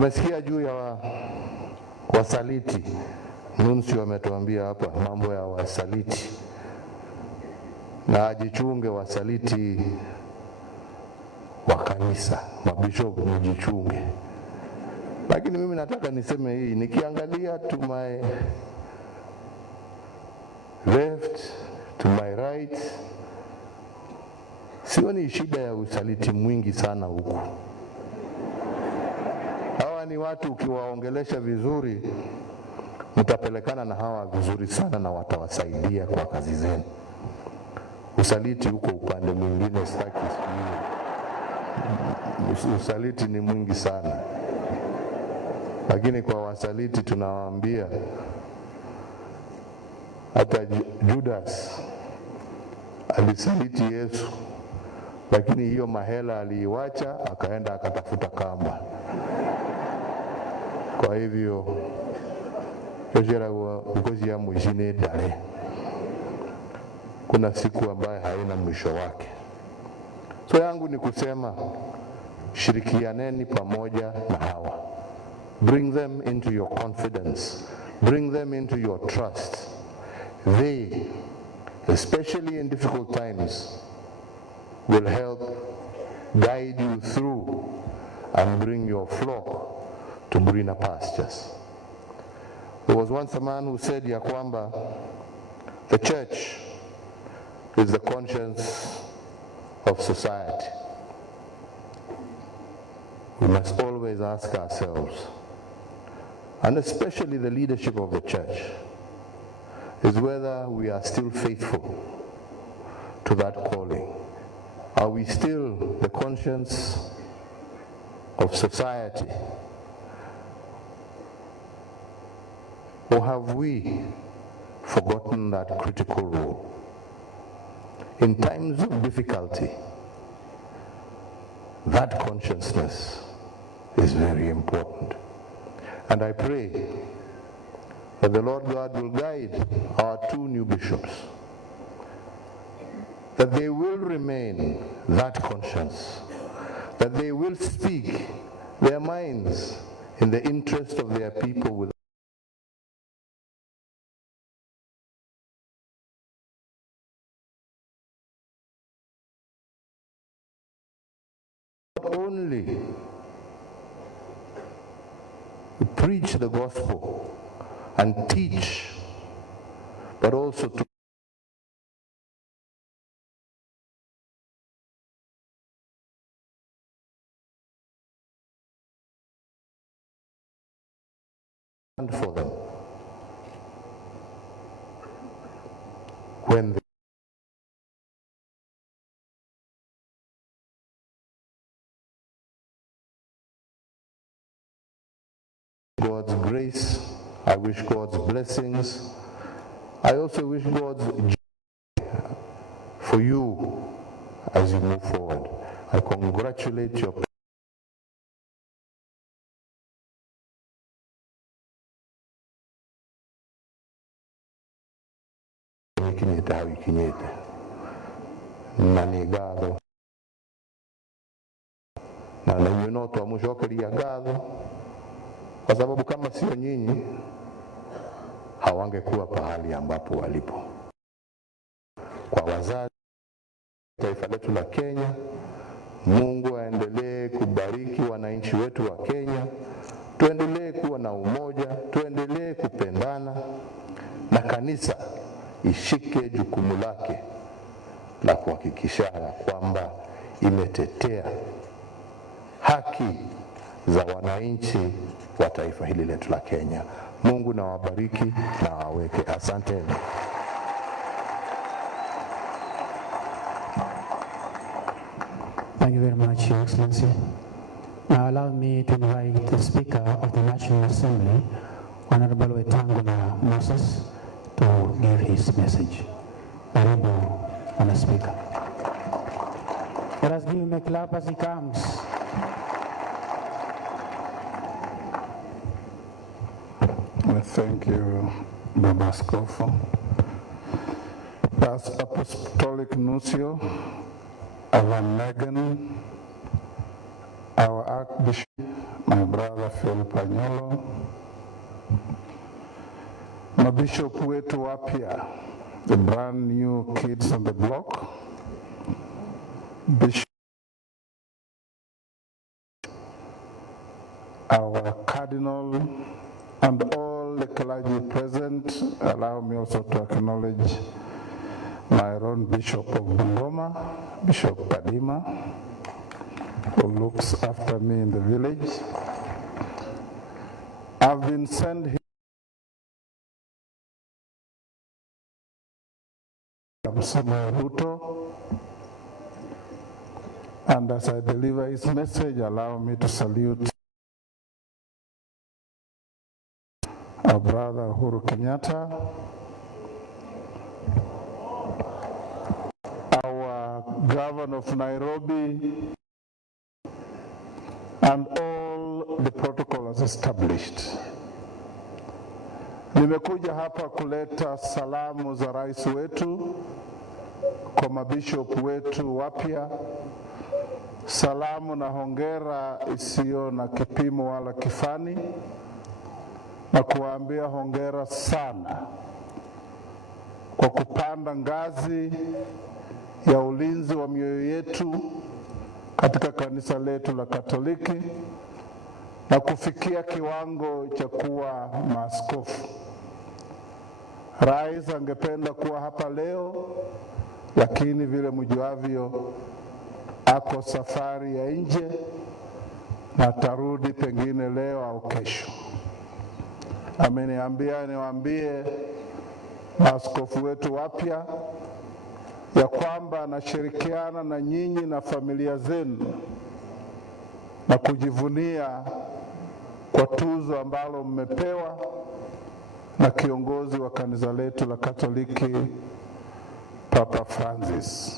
Tumesikia juu ya wasaliti. Nuncio ametuambia hapa mambo ya wasaliti. Na ajichunge wasaliti wa kanisa, mabishopu mjichunge. Lakini mimi nataka niseme hii, nikiangalia to my left, to my right, sioni shida ya usaliti mwingi sana huku. Hawa ni watu ukiwaongelesha vizuri, mtapelekana na hawa vizuri sana na watawasaidia kwa kazi zenu. Usaliti huko upande mwingine sitaki siku. Usaliti ni mwingi sana. Lakini kwa wasaliti tunawaambia, hata Judas alisaliti Yesu, lakini hiyo mahela aliiwacha akaenda akatafuta kamba. Kwa hivyo kujera ukozi ya mwishine dale, kuna siku ambayo haina mwisho wake. So yangu ni kusema, shirikianeni pamoja na hawa. Bring them into your confidence. Bring them into your trust. They, especially in difficult times, will help guide you through and bring your flock to greener pastures. There was once a man who said ya kwamba the church is the conscience of society. We must always ask ourselves, and especially the leadership of the church, is whether we are still faithful to that calling. Are we still the conscience of society? Or have we forgotten that critical role? In times of difficulty, that consciousness is very important. And I pray that the Lord God will guide our two new bishops, that they will remain that conscience, that they will speak their minds in the interest of their people with not only to preach the gospel and teach, but also to stand for them when they God's grace, I wish God's blessings. I also wish God's joy for you as you move forward. I congratulate your nanigado na nyunoto amushokeria gado, kwa sababu kama sio nyinyi hawangekuwa pahali ambapo walipo. Kwa wazazi taifa letu la Kenya, Mungu aendelee kubariki wananchi wetu wa Kenya, tuendelee kuwa na umoja, tuendelee kupendana, na kanisa ishike jukumu lake la kuhakikisha kwamba imetetea haki za wananchi wa taifa hili letu la Kenya. Mungu na wabariki na waweke. Asanteni. Thank you very much, Your Excellency. Now allow me to invite the Speaker of the National Assembly, Honorable Wetangula Moses, to give his message. Honorable Speaker. Let us give him a clap as he comes. Thank you, Baba Askofu. As Apostolic Nuncio, our Megan, our Archbishop, my my brother Phil Panyolo, mabishop wetu wapya, the brand new kids on the block, Bishop, our cardinal, and all the clergy present. Allow me also to acknowledge my own Bishop of Bungoma, Bishop Padima, who looks after me in the village. I've been sent here from Moto, and as I deliver his message, allow me to salute our brother Uhuru Kenyatta, our governor of Nairobi, and all the protocols established. Nimekuja hapa kuleta salamu za rais wetu kwa mabishop wetu wapya, salamu na hongera isiyo na kipimo wala kifani, na kuwaambia hongera sana kwa kupanda ngazi ya ulinzi wa mioyo yetu katika kanisa letu la Katoliki na kufikia kiwango cha kuwa maaskofu. Rais angependa kuwa hapa leo, lakini vile mjuavyo ako safari ya nje na tarudi pengine leo au kesho. Ameniambia niwaambie maaskofu wetu wapya ya kwamba anashirikiana na nyinyi na familia zenu na kujivunia kwa tuzo ambalo mmepewa na kiongozi wa kanisa letu la Katoliki, Papa Francis.